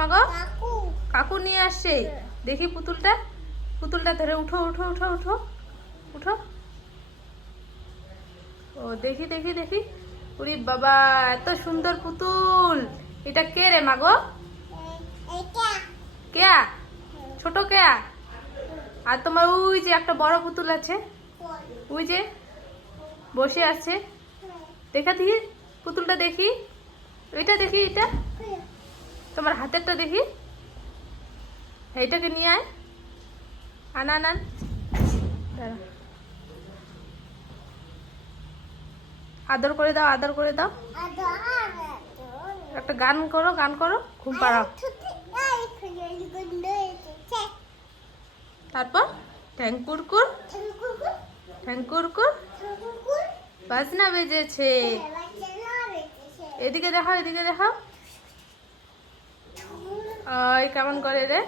মাগো? কাকু নিয়ে আসছে। দেখি পুতুলটা, পুতুলটা ধরে উঠো উঠো উঠো উঠো উঠো। ও দেখি দেখি দেখি, ওরে বাবা এত সুন্দর পুতুল। এটা কে রে মাগো? কেয়া? ছোট কেয়া? আর তোমার ওই যে একটা বড় পুতুল আছে, ওই যে বসে আছে, দেখা দেখি পুতুলটা দেখি, ওইটা দেখি, এটা তোমার হাতেরটা দেখি। এইটাকে নিয়ে আয়, আনান আন। দাঁড়া, আদর করে দাও, আদর করে দাও। একটা গান করো, গান করো, ঘুম পাড়াও। তারপর ঠ্যাংকুরকুর ঠ্যাংকুরকুর বাজনা বেজেছে। এদিকে দেখাও, এদিকে দেখাও। ওই কেমন করে রে?